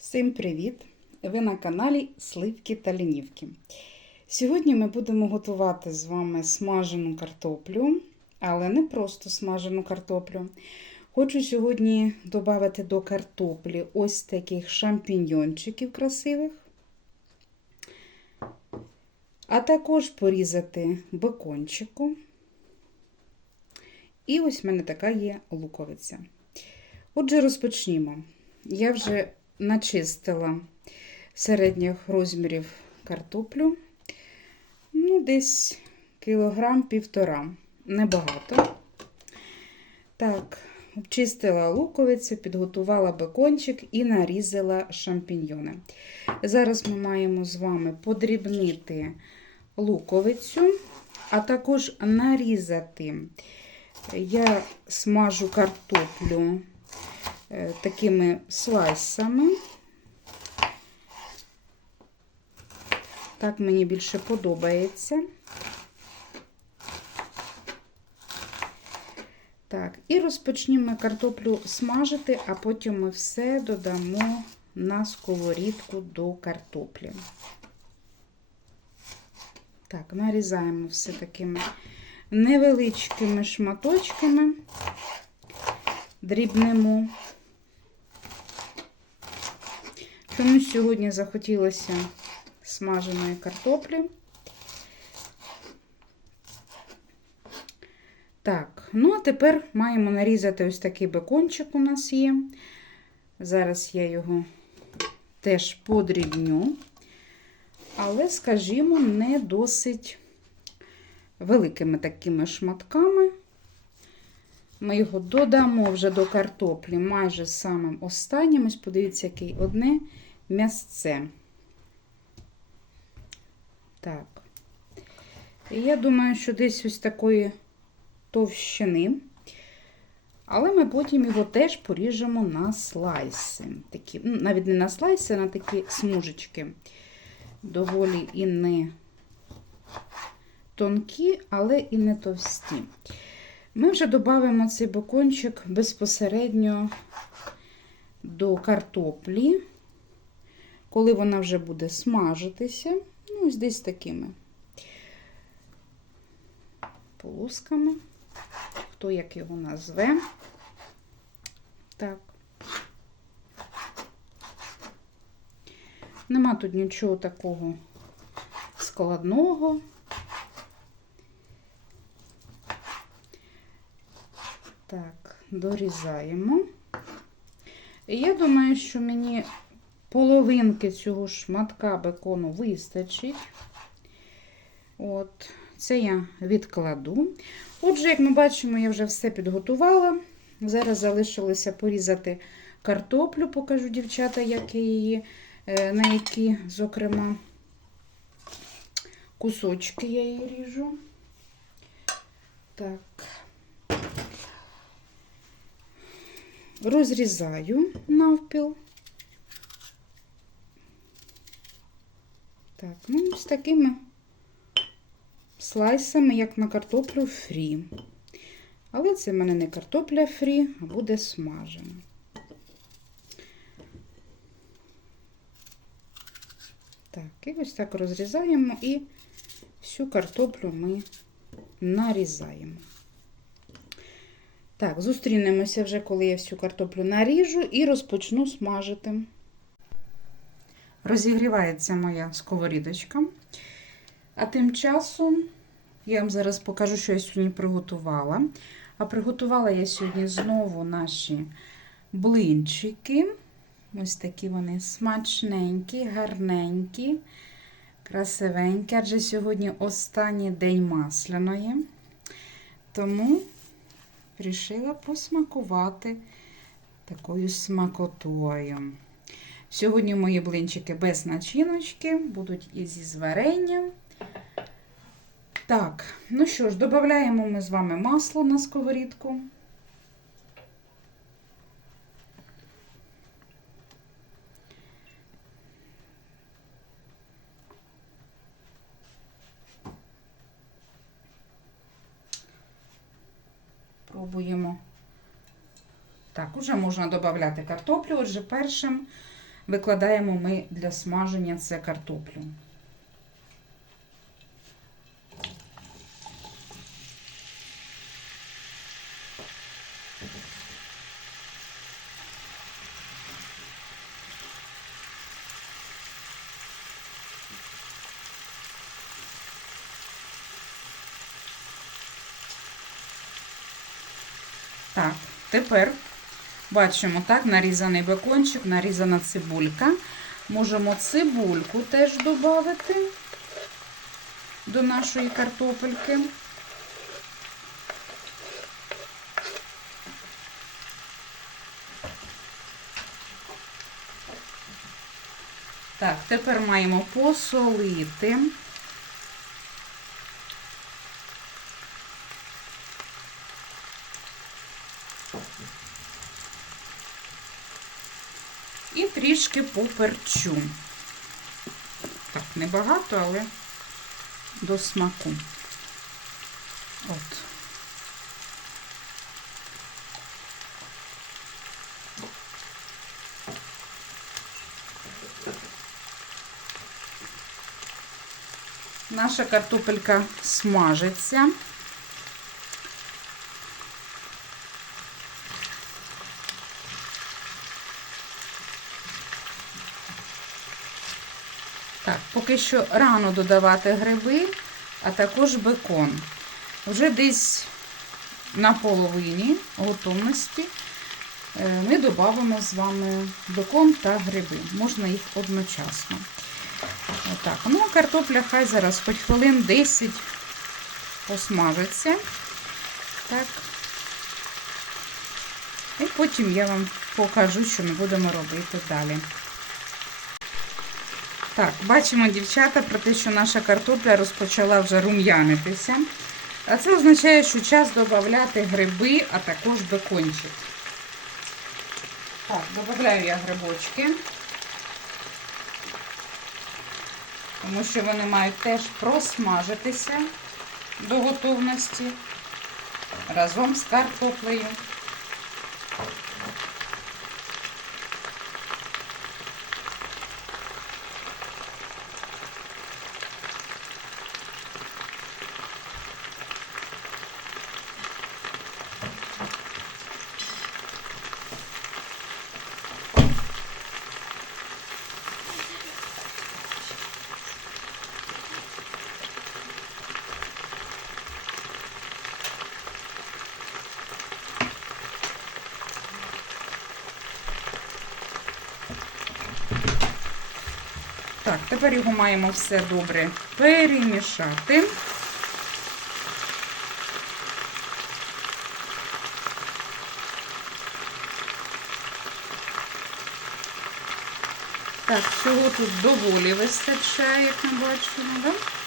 Всім привіт! Ви на каналі Сливки та Лінівки. Сьогодні ми будемо готувати з вами смажену картоплю, але не просто смажену картоплю. Хочу сьогодні додати до картоплі ось таких шампіньйончиків красивих, а також порізати бекончику. І ось в мене така є луковиця. Отже, розпочнімо. Я вже начистила середніх розмірів картоплю. Ну, десь кілограм півтора, небагато. Так, обчистила луковицю, підготувала бекончик і нарізала шампіньйони. Зараз ми маємо з вами подрібнити луковицю, а також нарізати. Я смажу картоплю такими слайсами. Так мені більше подобається. Так, і розпочнімо картоплю смажити, а потім ми все додамо на сковорідку до картоплі. Так, нарізаємо все такими невеличкими шматочками, дрібнемо. Чомусь сьогодні захотілося смаженої картоплі. Так, ну а тепер маємо нарізати ось такий бекончик у нас є. Зараз я його теж подрібню, але, скажімо, не досить великими такими шматками. Ми його додамо вже до картоплі майже самим останнім. Ось подивіться, який одне м'ясце. Так. І я думаю, що десь ось такої товщини. Але ми потім його теж поріжемо на слайси. Такі, ну, навіть не на слайси, а на такі смужечки. Доволі і не тонкі, але і не товсті. Ми вже додамо цей бекончик безпосередньо до картоплі, коли вона вже буде смажитися. Ну, ось десь такими полосками, хто як його назве. Так. Нема тут нічого такого складного. Так, дорізаємо. Я думаю, що мені половинки цього шматка бекону вистачить. От, це я відкладу. Отже, як ми бачимо, я вже все підготувала. Зараз залишилося порізати картоплю, покажу дівчата, як її, е, на які, зокрема, кусочки я її ріжу. Так. розрізаю навпіл. Так, ну, з такими слайсами, як на картоплю фрі. Але це в мене не картопля фрі, а буде смажена. Так, і ось так розрізаємо і всю картоплю ми нарізаємо. Так, зустрінемося вже, коли я всю картоплю наріжу і розпочну смажити. Розігрівається моя сковорідочка. А тим часом я вам зараз покажу, що я сьогодні приготувала. А приготувала я сьогодні знову наші блинчики. Ось такі вони смачненькі, гарненькі, красивенькі, адже сьогодні останній день масляної. Тому Рішила посмакувати такою смакотою. Сьогодні мої блинчики без начиночки, будуть і зі варенням. Так, ну що ж, додаємо ми з вами масло на сковорідку. Пробуємо. Так, уже можна додати картоплю. Отже, першим викладаємо ми для смаження це картоплю. Так, тепер бачимо так, нарізаний бекончик, нарізана цибулька. Можемо цибульку теж додати до нашої картопельки. Так, тепер маємо посолити. І трішки поперчу. Так, небагато, але до смаку. От. Наша картопелька смажиться. Так, поки що рано додавати гриби, а також бекон. Вже десь на половині готовності е, ми додамо з вами бекон та гриби. Можна їх одночасно. Отак. Ну, картопля хай зараз хоч хвилин 10 посмажиться. Так. І потім я вам покажу, що ми будемо робити далі. Так, бачимо, дівчата, про те, що наша картопля розпочала вже рум'янитися. А це означає, що час додати гриби, а також бекончик. Так, додаю я грибочки, тому що вони мають теж просмажитися до готовності разом з картоплею. Так, тепер його маємо все добре перемішати. Так, всього тут доволі вистачає, як ми бачимо, да?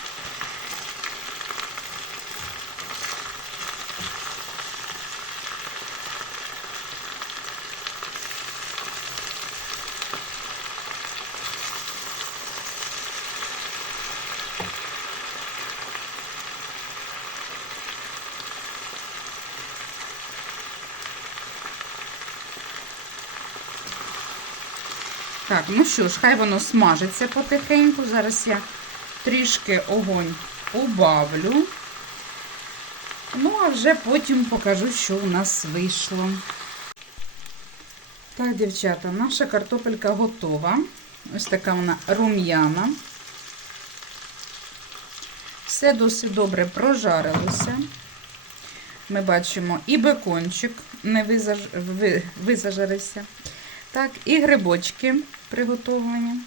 Так, ну що ж, хай воно смажиться потихеньку. Зараз я трішки огонь убавлю. Ну, а вже потім покажу, що у нас вийшло. Так, дівчата, наша картопелька готова. Ось така вона рум'яна. Все досить добре прожарилося. Ми бачимо і бекончик не визаж... ви... визажарився. Так, і грибочки приготовлені.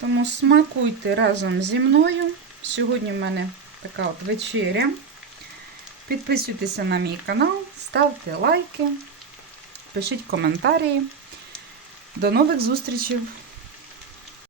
Тому смакуйте разом зі мною. Сьогодні в мене така от вечеря. Підписуйтеся на мій канал, ставте лайки, пишіть коментарі. До нових зустрічей!